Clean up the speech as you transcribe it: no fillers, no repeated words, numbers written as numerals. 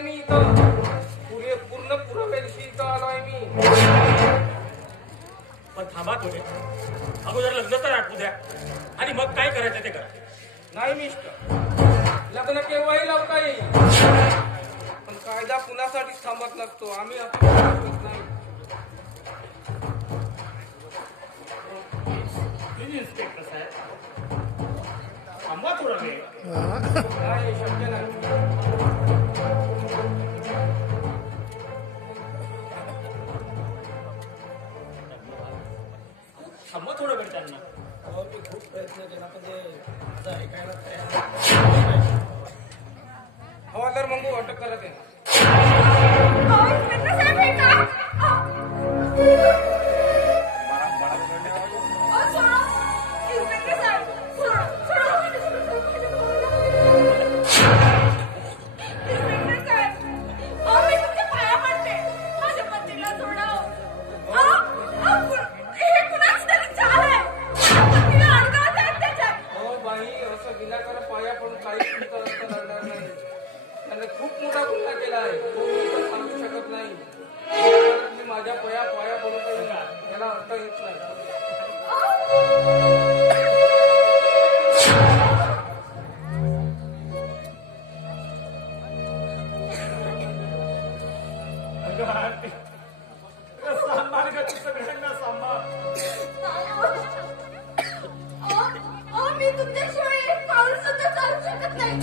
आलोय मी इथं. पूर्ण पुराव्याशी इथं आलोय मी. पण थांबा थोडे, अगोदर लग्न तर आठवू द्या आणि मग काय करायचं ते करा. नाही मिस्टर, लग्न केव्हाही लावता येईल, पण कायदा कुणासाठीच थांबत नसतो. आम्ही नाही. इन्स्पेक्टर साहेब, थांबा थोडा वेळ. नाही, शक्य नाही. थांबा थोडा वेळ त्यांना. मी खूप प्रयत्न केला पण ते ऐकायला हवालदार मंगू अटक करत आहे. खूप मोठा गुन्हा केला आहे. तो मी तर सांगू शकत नाही. मी माझ्या पाया पडून याला अर्थ येत नाही. मी तुमच्याशिवाय एक पाऊल सुद्धा चालू शकत नाही.